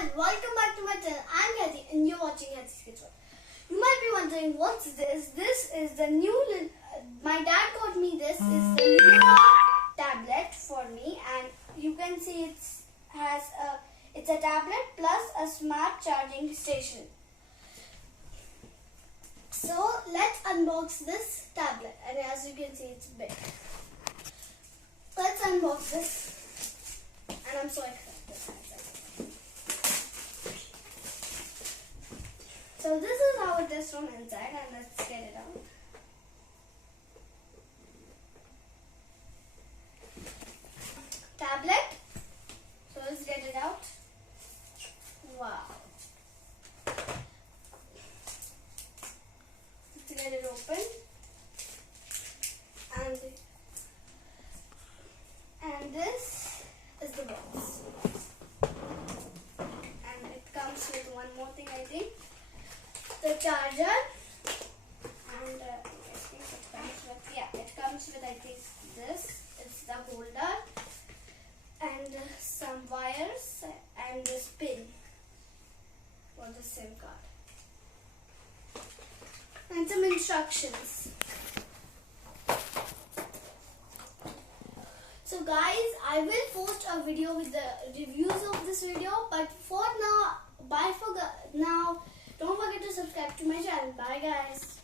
guys, welcome back to my channel. I'm Kathy and you're watching Kathy's Kids World. You might be wondering what's this? This is the new, my dad got me this. It's the Lenovo tablet for me, and you can see it's a tablet plus a smart charging station. So let's unbox this tablet, and as you can see it's big. Let's unbox this, and I'm so excited. So this is how it is from inside, and let's get it out. Tablet. So let's get it out. Wow. Let's get it open. And this is the box. And it comes with one more thing, I think. The charger, and it comes with I think this. It's the holder and some wires and this pin for the SIM card and some instructions. So guys, I will post a video with the reviews of this video, but for now, bye for now. Don't forget to subscribe to my channel. Bye guys.